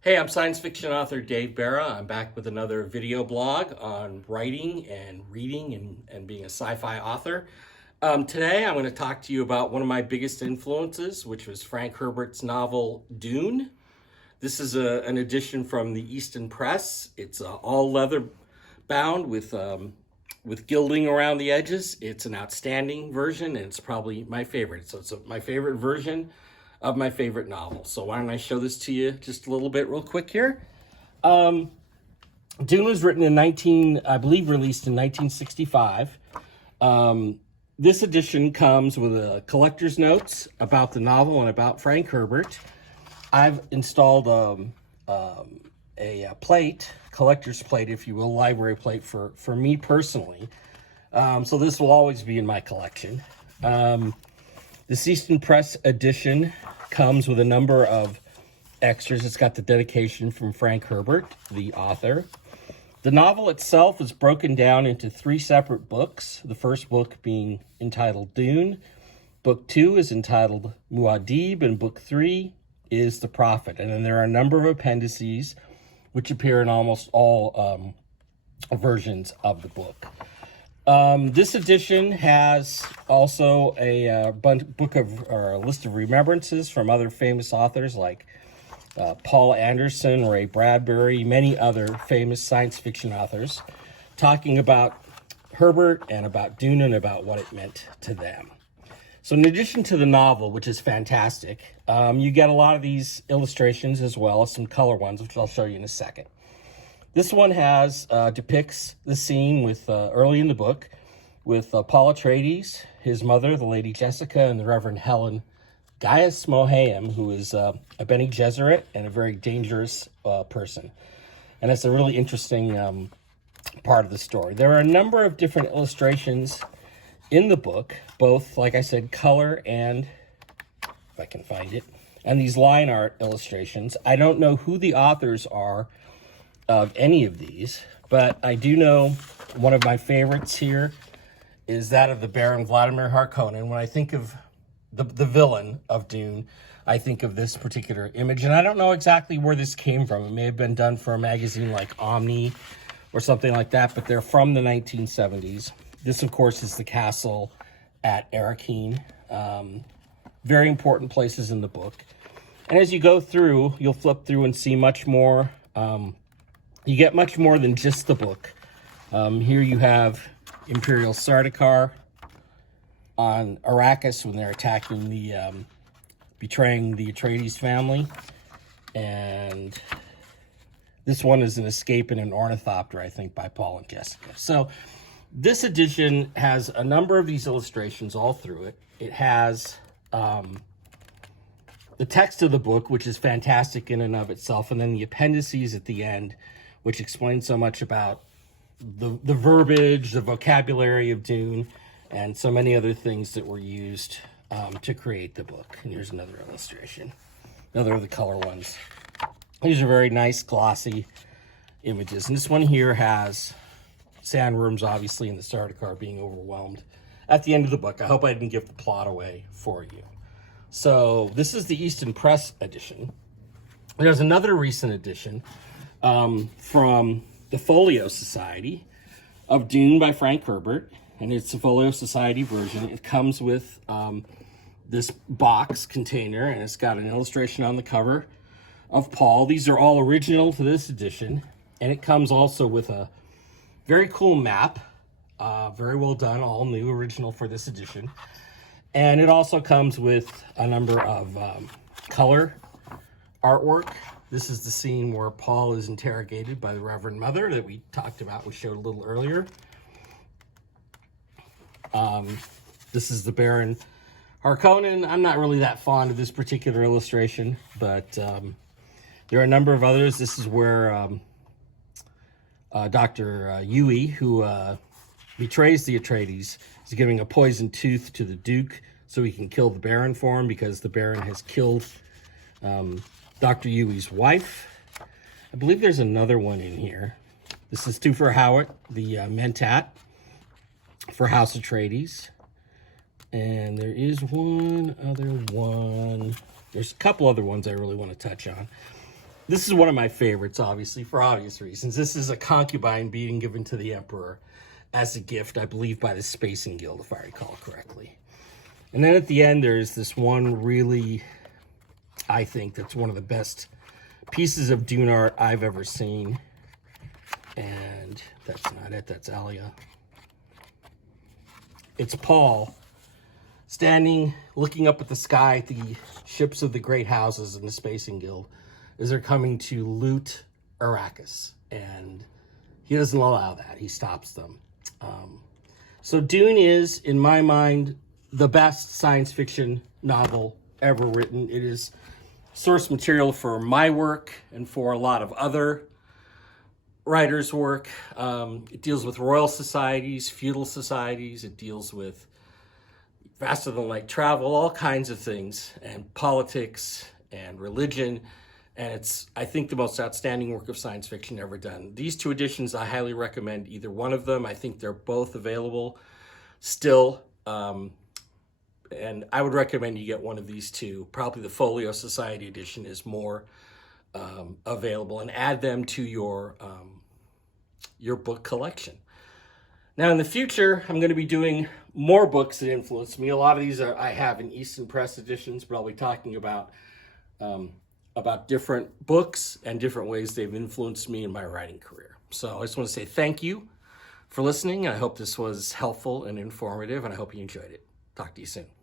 Hey, I'm science fiction author Dave Barra. I'm back with another video blog on writing and reading and being a sci-fi author. Today, I'm going to talk to you about one of my biggest influences, which was Frank Herbert's novel Dune. This is an edition from the Easton Press. It's all leather bound with gilding around the edges. It's an outstanding version, and it's probably my favorite. So it's my favorite version of my favorite novel. So why don't I show this to you just a little bit real quick here. Dune was written in released in 1965. This edition comes with a collector's notes about the novel and about Frank Herbert. I've installed a plate, collector's plate, if you will, library plate for me personally. So this will always be in my collection. The Easton Press edition comes with a number of extras. It's got the dedication from Frank Herbert, the author. The novel itself is broken down into 3 separate books. The first book being entitled Dune. Book 2 is entitled Muad'Dib, and Book 3 is The Prophet. And then there are a number of appendices which appear in almost all versions of the book. This edition has also a list of remembrances from other famous authors like Paul Anderson, Ray Bradbury, many other famous science fiction authors, talking about Herbert and about Dune and about what it meant to them. So in addition to the novel, which is fantastic, you get a lot of these illustrations as well as some color ones, which I'll show you in a second. This one depicts the scene with early in the book with Paul Atreides, his mother, the Lady Jessica, and the Reverend Helen Gaius Mohaim, who is a Bene Gesserit and a very dangerous person. And it's a really interesting part of the story. There are a number of different illustrations in the book, both, like I said, color and, if I can find it, and these line art illustrations. I don't know who the authors are of any of these, but I do know one of my favorites here is that of the Baron Vladimir Harkonnen. When I think of the villain of Dune, I think of this particular image, and I don't know exactly where this came from. It may have been done for a magazine like Omni or something like that, but they're from the 1970s. This, of course, is the castle at Arrakeen. Very important places in the book. And as you go through, you'll flip through and see much more. You get much more than just the book. Here you have Imperial Sardaukar on Arrakis when they're attacking betraying the Atreides family. And this one is an escape in an ornithopter, I think, by Paul and Jessica. So this edition has a number of these illustrations all through it. It has the text of the book, which is fantastic in and of itself, and then the appendices at the end, which explain so much about the verbiage, the vocabulary of Dune, and so many other things that were used to create the book. And here's another illustration, another of the color ones. These are very nice, glossy images. And this one here has sandworms, obviously, in the Sardaukar being overwhelmed at the end of the book. I hope I didn't give the plot away for you. So this is the Easton Press edition. There's another recent edition from the Folio Society of Dune by Frank Herbert, and it's a Folio Society version. It comes with this box container, and it's got an illustration on the cover of Paul. These are all original to this edition, and it comes also with a very cool map, very well done, all new, original for this edition. And it also comes with a number of color artwork. This is the scene where Paul is interrogated by the Reverend Mother that we talked about, we showed a little earlier. This is the Baron Harkonnen. I'm not really that fond of this particular illustration, but there are a number of others. This is where Dr. Yui, who betrays the Atreides, is giving a poisoned tooth to the Duke so he can kill the Baron for him, because the Baron has killed Dr. Yui's wife. I believe there's another one in here. This is Toofer Howard, the Mentat for House Atreides. And there is one other one. There's a couple other ones I really want to touch on. This is one of my favorites, obviously, for obvious reasons. This is a concubine being given to the Emperor as a gift, I believe, by the Spacing Guild, if I recall correctly. And then at the end, there's this one really, I think, that's one of the best pieces of Dune art I've ever seen. And that's not it, that's Alia. It's Paul standing, looking up at the sky at the ships of the great houses in the Spacing Guild as they're coming to loot Arrakis. And he doesn't allow that. He stops them. So Dune is, in my mind, the best science fiction novel ever written. It is source material for my work and for a lot of other writers' work. It deals with royal societies, feudal societies. It deals with faster-than-light travel, all kinds of things, and politics and religion. And it's, I think, the most outstanding work of science fiction ever done. These two editions, I highly recommend either one of them. I think they're both available still. And I would recommend you get one of these two. Probably the Folio Society edition is more available, and add them to your book collection. Now, in the future, I'm going to be doing more books that influenced me. A lot of these I have in Easton Press editions, but I'll be talking about different books and different ways they've influenced me in my writing career. So I just want to say thank you for listening. I hope this was helpful and informative, and I hope you enjoyed it. Talk to you soon.